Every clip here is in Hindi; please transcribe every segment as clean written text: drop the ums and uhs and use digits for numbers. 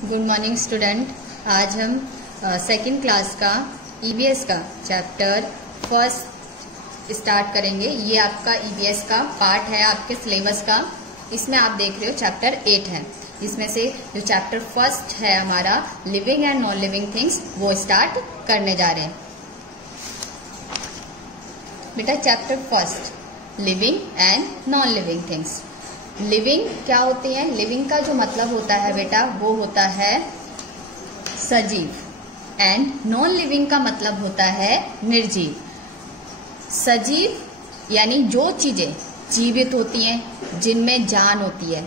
Good morning student. आज हम सेकंड क्लास का ईवीएस का चैप्टर फर्स्ट स्टार्ट करेंगे। ये आपका ईवीएस का पार्ट है आपके सिलेबस का। इसमें आप देख रहे हो चैप्टर 8 है। इसमें से जो चैप्टर फर्स्ट है हमारा living and non living things वो स्टार्ट करने जा रहे हैं। बेटा chapter first living and non living things. Living क्या होती है? लिविंग का जो मतलब होता है बेटा वो होता है सजीव एंड नॉन लिविंग का मतलब होता है निर्जीव। सजीव यानी जो चीजें जीवित होती हैं जिनमें जान होती है,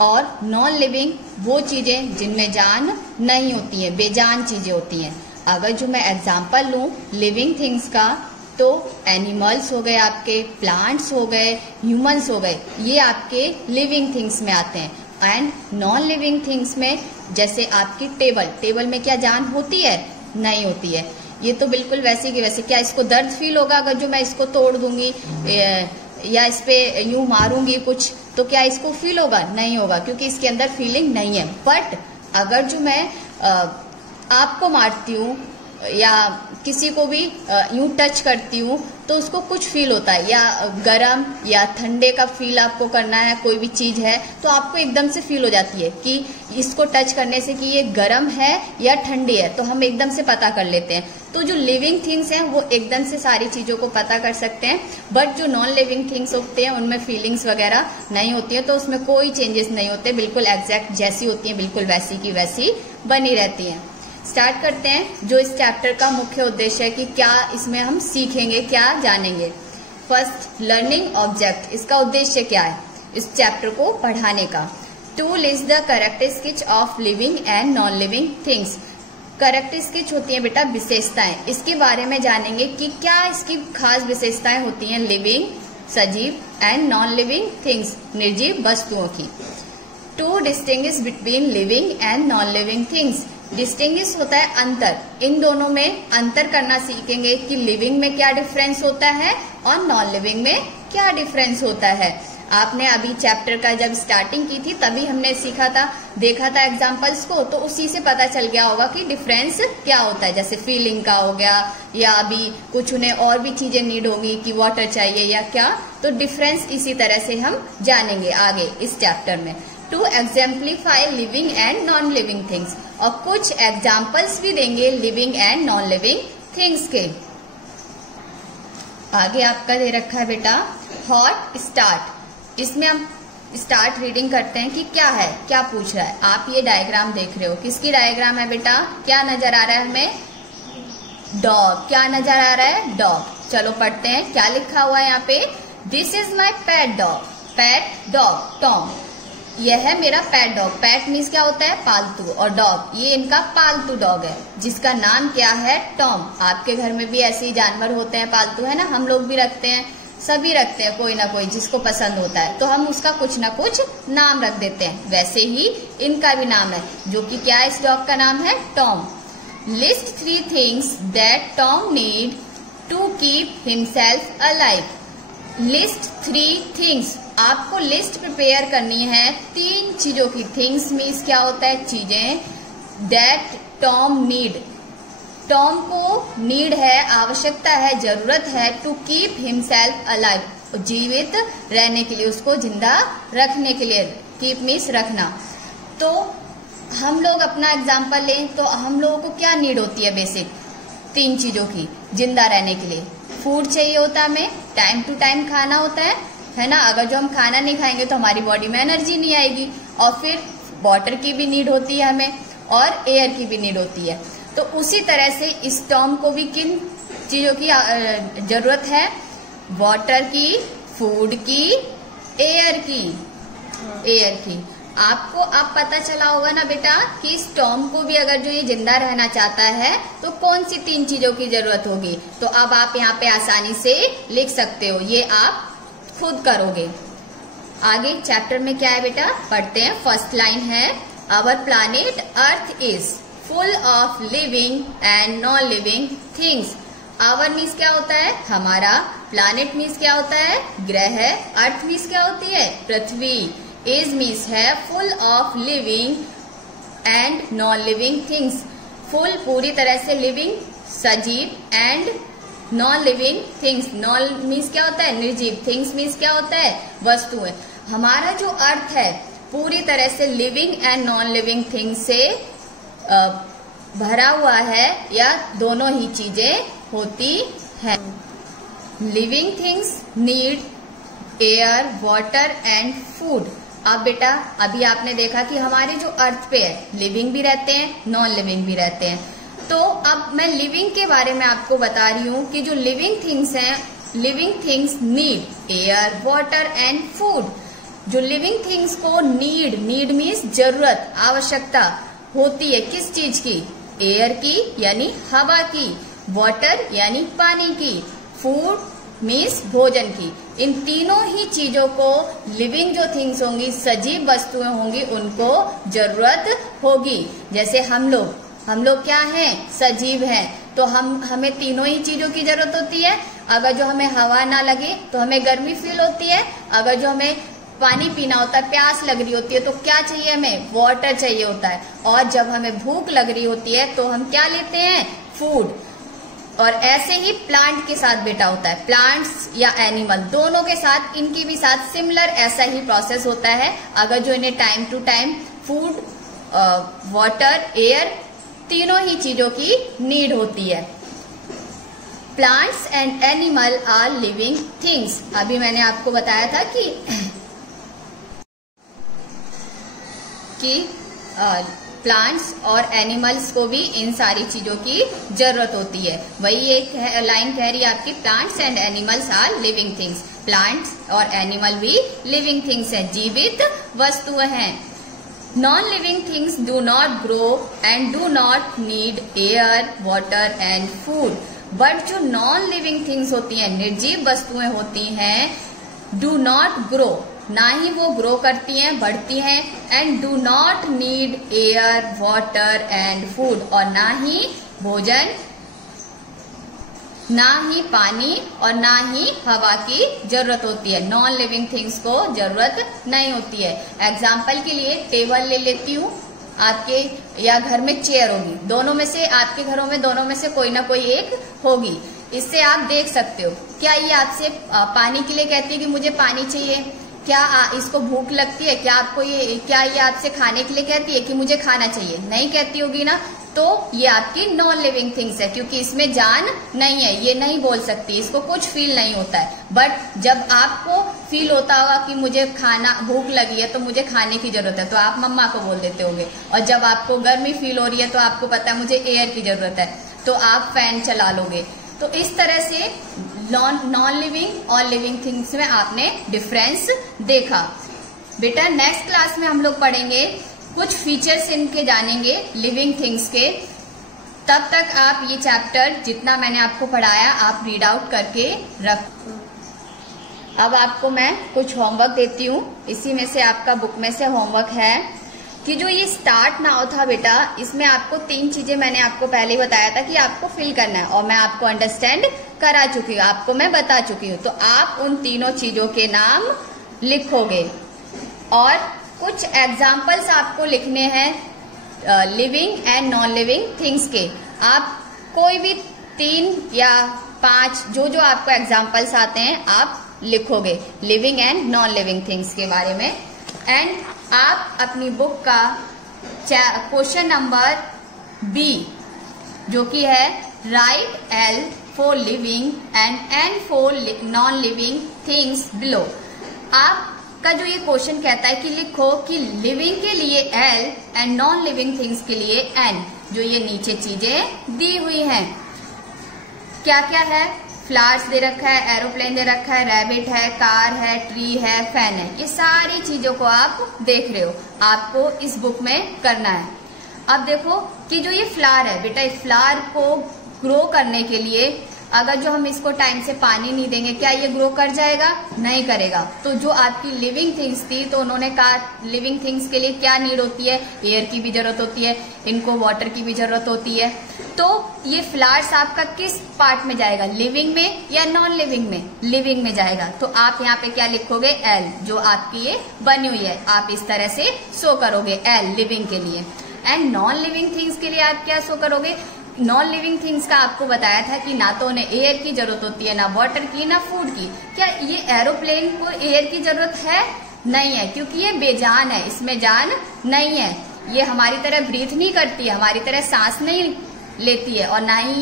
और नॉन लिविंग वो चीजें जिनमें जान नहीं होती है, बेजान चीजें होती हैं। अगर जो मैं एग्जांपल लूं लिविंग थिंग्स का तो एनिमल्स हो गए, आपके प्लांट्स हो गए, ह्यूमंस हो गए, ये आपके लिविंग थिंग्स में आते हैं। एंड नॉन लिविंग थिंग्स में जैसे आपकी टेबल में क्या जान होती है? नहीं होती है। ये तो बिल्कुल वैसे की वैसे। क्या इसको दर्द फील होगा अगर जो मैं इसको तोड़ दूंगी या इस पे यूं मारूंगी कुछ, तो क्या इसको फील होगा? नहीं होगा, क्योंकि इसके अंदर फीलिंग नहीं है। बट अगर जो मैं आपको मारती हूँ या किसी को भी यूं टच करती हूँ तो उसको कुछ फील होता है, या गरम या ठंडे का फील आपको करना है, कोई भी चीज है तो आपको एकदम से फील हो जाती है कि इसको टच करने से कि ये गरम है या ठंडी है, तो हम एकदम से पता कर लेते हैं। तो जो लिविंग थिंग्स हैं वो एकदम से सारी चीजों को पता कर सकते हैं। बट जो नॉन लिविंग थिंग्स होते हैं उनमें फीलिंग्स वगैरह नहीं होती है, तो उसमें कोई चेंजेस नहीं होते, बिल्कुल एग्जैक्ट जैसी होती है बिल्कुल वैसी की वैसी बनी रहती है। स्टार्ट करते हैं। जो इस चैप्टर का मुख्य उद्देश्य है कि क्या इसमें हम सीखेंगे, क्या जानेंगे। फर्स्ट लर्निंग ऑब्जेक्ट, इसका उद्देश्य क्या है इस चैप्टर को पढ़ाने का? To list the characteristics of living and non living things. Characteristics होती हैं बेटा विशेषताएं, इसके बारे में जानेंगे कि क्या इसकी खास विशेषताएं होती हैं लिविंग सजीव एंड नॉन लिविंग थिंग्स निर्जीव वस्तुओं की। To distinguish between living and non living things. Distinguish होता है अंतर, इन दोनों में अंतर करना सीखेंगे कि लिविंग में क्या डिफरेंस होता है और नॉन लिविंग में क्या डिफरेंस होता है। आपने अभी चैप्टर का जब स्टार्टिंग की थी तभी हमने सीखा था, देखा था एग्जांपल्स को, तो उसी से पता चल गया होगा कि डिफरेंस क्या होता है। जैसे फीलिंग का हो गया, या अभी कुछ उन्हें और भी चीजें नीड होगी कि वाटर चाहिए या क्या, तो डिफरेंस इसी तरह से हम जानेंगे आगे इस चैप्टर में। To exemplify living and non living things, और कुछ एग्जाम्पल्स भी देंगे living and non living things के। आगे आपका दे रखा है बेटा हॉट स्टार्ट। इसमें हम स्टार्ट रीडिंग करते हैं कि क्या है, क्या पूछ रहा है। आप ये डायग्राम देख रहे हो, किसकी डायग्राम है बेटा? क्या नजर आ रहा है हमें? डॉग। क्या नजर आ रहा है? डॉग। चलो पढ़ते हैं क्या लिखा हुआ है यहाँ पे। This is my pet dog. Pet dog Tom, यह है मेरा पेट डॉग। पेट मीन्स क्या होता है? पालतू, और डॉग ये इनका पालतू डॉग है जिसका नाम क्या है? टॉम। आपके घर में भी ऐसे ही जानवर होते हैं पालतू, है ना? हम लोग भी रखते हैं, सभी रखते हैं, कोई ना कोई जिसको पसंद होता है तो हम उसका कुछ ना कुछ नाम रख देते हैं। वैसे ही इनका भी नाम है, जो कि क्या है? इस डॉग का नाम है Tom. List 3 things that Tom need to keep himself alive. List 3 things, आपको लिस्ट प्रिपेयर करनी है 3 चीजों की। थिंग्स मीन्स क्या होता है? चीजें। दैट टॉम नीड, टॉम को नीड है, आवश्यकता है, जरूरत है, टू कीप हिमसेल्फ अलाइव, जीवित रहने के लिए, उसको जिंदा रखने के लिए। कीप मीन्स रखना। तो हम लोग अपना एग्जाम्पल लें तो हम लोगों को क्या नीड होती है? बेसिक 3 चीजों की जिंदा रहने के लिए। फूड चाहिए होता है हमें, टाइम टू टाइम खाना होता है ना? अगर जो हम खाना नहीं खाएंगे तो हमारी बॉडी में एनर्जी नहीं आएगी। और फिर वाटर की भी नीड होती है हमें, और एयर की भी नीड होती है। तो उसी तरह से इस टॉम को भी किन चीजों की जरूरत है? वाटर की, फूड की, एयर की। एयर की। आपको अब पता चला होगा ना बेटा कि इस टॉम को भी अगर जो ये जिंदा रहना चाहता है तो कौन सी 3 चीजों की जरूरत होगी। तो अब आप यहाँ पे आसानी से लिख सकते हो, ये आप खुद करोगे। आगे चैप्टर में क्या है बेटा पढ़ते हैं। फर्स्ट लाइन है our planet earth is full of living and non living things. Our means क्या होता है? हमारा। प्लैनेट मीन्स क्या होता है? ग्रह। अर्थ मीन्स क्या होती है? पृथ्वी। इज मीन्स है full of living and non living things. Full पूरी तरह से लिविंग सजीव, and non living things. Non means क्या होता है? निर्जीव। थिंग्स मीन्स क्या होता है? वस्तुएं। हमारा जो अर्थ है पूरी तरह से living and non living things से भरा हुआ है, या दोनों ही चीजें होती हैं। Living things need air, water and food. अब बेटा अभी आपने देखा कि हमारे जो अर्थ पे है लिविंग भी रहते हैं, नॉन लिविंग भी रहते हैं। तो अब मैं लिविंग के बारे में आपको बता रही हूँ कि जो लिविंग थिंग्स हैं, living things need air, water and food. जो लिविंग थिंग्स को नीड मीन्स जरूरत, आवश्यकता होती है किस चीज की? एयर की यानी हवा की, वाटर यानी पानी की, फूड मीन्स भोजन की। इन तीनों ही चीजों को लिविंग जो थिंग्स होंगी, सजीव वस्तुएं होंगी, उनको जरूरत होगी। जैसे हम लोग क्या हैं? सजीव हैं। तो हमें तीनों ही चीजों की जरूरत होती है। अगर जो हमें हवा ना लगे तो हमें गर्मी फील होती है। अगर जो हमें पानी पीना होता है, प्यास लग रही होती है, तो क्या चाहिए? हमें वाटर चाहिए होता है। और जब हमें भूख लग रही होती है तो हम क्या लेते हैं? फूड। और ऐसे ही प्लांट के साथ बेटा होता है, प्लांट्स या एनिमल दोनों के साथ, इनकी भी साथ सिमिलर ऐसा ही प्रोसेस होता है। अगर जो इन्हें time to time food, water, air, तीनों ही चीजों की नीड होती है। Plants and animal are living things. अभी मैंने आपको बताया था कि प्लांट्स और एनिमल्स को भी इन सारी चीजों की जरूरत होती है। वही एक लाइन कह रही है आपकी, plants and animals are living things. Plants और एनिमल भी लिविंग थिंग्स हैं, जीवित वस्तुएं हैं। Non living things do not grow and do not need air, water and food. But जो नॉन लिविंग थिंग्स होती हैं, निर्जीव वस्तुएं होती हैं, डू नॉट ग्रो, ना ही वो ग्रो करती हैं, बढ़ती हैं, and do not need air, water and food, और ना ही भोजन, ना ही पानी और ना ही हवा की जरूरत होती है। नॉन लिविंग थिंग्स को जरूरत नहीं होती है। एग्जाम्पल के लिए टेबल ले लेती हूँ, आपके या घर में चेयर होगी, दोनों में से, आपके घरों में दोनों में से कोई ना कोई एक होगी। इससे आप देख सकते हो, क्या ये आपसे पानी के लिए कहती है कि मुझे पानी चाहिए? क्या इसको भूख लगती है? क्या ये आपसे खाने के लिए कहती है कि मुझे खाना चाहिए? नहीं कहती होगी ना। तो ये आपकी नॉन लिविंग थिंग्स है, क्योंकि इसमें जान नहीं है, ये नहीं बोल सकती, इसको कुछ फील नहीं होता है। बट जब आपको फील होता होगा कि मुझे खाना, भूख लगी है तो मुझे खाने की जरूरत है, तो आप मम्मा को बोल देते होंगे। और जब आपको गर्मी फील हो रही है तो आपको पता है मुझे एयर की जरूरत है, तो आप फैन चला लोगे। तो इस तरह से नॉन लिविंग और लिविंग थिंग्स में आपने डिफरेंस देखा। बेटा नेक्स्ट क्लास में हम लोग पढ़ेंगे, कुछ फीचर्स इनके जानेंगे लिविंग थिंग्स के। तब तक आप ये चैप्टर जितना मैंने आपको पढ़ाया आप रीड आउट करके रख। अब आपको मैं कुछ होमवर्क देती हूँ। इसी में से आपका बुक में से होमवर्क है कि जो ये स्टार्ट नाउ था बेटा, इसमें आपको 3 चीजें मैंने आपको पहले ही बताया था कि आपको फिल करना है, और मैं आपको अंडरस्टैंड करा चुकी हूँ, आपको मैं बता चुकी हूँ। तो आप उन तीनों चीजों के नाम लिखोगे, और कुछ एग्जाम्पल्स आपको लिखने हैं living and non living things के। आप कोई भी 3 या 5 जो आपको एग्जाम्पल्स आते हैं आप लिखोगे living and non living things के बारे में। एंड आप अपनी बुक का क्वेश्चन नंबर B, जो कि है right L for living and N for non living things below. आपका जो ये क्वेश्चन कहता है कि लिखो कि लिविंग के लिए L and non living things के लिए N। जो ये नीचे चीजें दी हुई हैं क्या क्या है? फ्लावर्स दे रखा है, एरोप्लेन दे रखा है, रैबिट है, कार है, ट्री है, फैन है। ये सारी चीजों को आप देख रहे हो, आपको इस बुक में करना है। अब देखो कि जो ये फ्लावर है बेटा, इस फ्लावर को ग्रो करने के लिए अगर जो हम इसको टाइम से पानी नहीं देंगे, क्या ये ग्रो कर जाएगा? नहीं करेगा। तो जो आपकी लिविंग थिंग्स थी, तो उन्होंने कहा लिविंग थिंग्स के लिए क्या नीड होती है? एयर की भी जरूरत होती है, इनको वाटर की भी जरूरत होती है। तो ये फ्लावर्स आपका किस पार्ट में जाएगा? लिविंग में या नॉन लिविंग में? लिविंग में जाएगा। तो आप यहाँ पे क्या लिखोगे? L, जो आपकी ये बनी हुई है, आप इस तरह से शो करोगे L लिविंग के लिए। एंड नॉन लिविंग थिंग्स के लिए आप क्या शो करोगे? नॉन लिविंग थिंग्स का आपको बताया था कि ना तो उन्हें एयर की जरूरत होती है, ना वाटर की, ना फूड की। क्या ये एरोप्लेन को एयर की जरूरत है? नहीं है, क्योंकि ये बेजान है, इसमें जान नहीं है। ये हमारी तरह ब्रीथ नहीं करती है, हमारी तरह सांस नहीं लेती है, और ना ही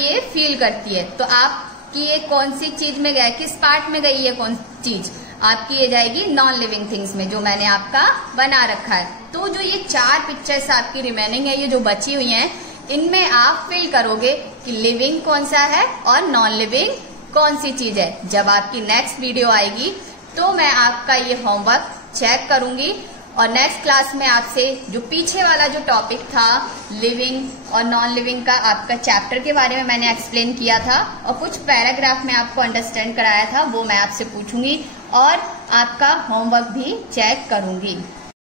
ये फील करती है। तो आपकी ये कौन सी चीज में गया, किस पार्ट में गई है कौन चीज? आपकी ये जाएगी नॉन लिविंग थिंग्स में, जो मैंने आपका बना रखा है। तो जो ये 4 पिक्चर्स आपकी रिमेनिंग है, ये जो बची हुई हैं, इनमें आप फिल करोगे कि लिविंग कौन सा है और नॉन लिविंग कौन सी चीज है। जब आपकी नेक्स्ट वीडियो आएगी तो मैं आपका ये होमवर्क चेक करूंगी, और नेक्स्ट क्लास में आपसे जो पीछे वाला जो टॉपिक था लिविंग और नॉन लिविंग का आपका चैप्टर के बारे में मैंने एक्सप्लेन किया था, और कुछ पैराग्राफ में आपको अंडरस्टैंड कराया था, वो मैं आपसे पूछूंगी और आपका होमवर्क भी चेक करूंगी।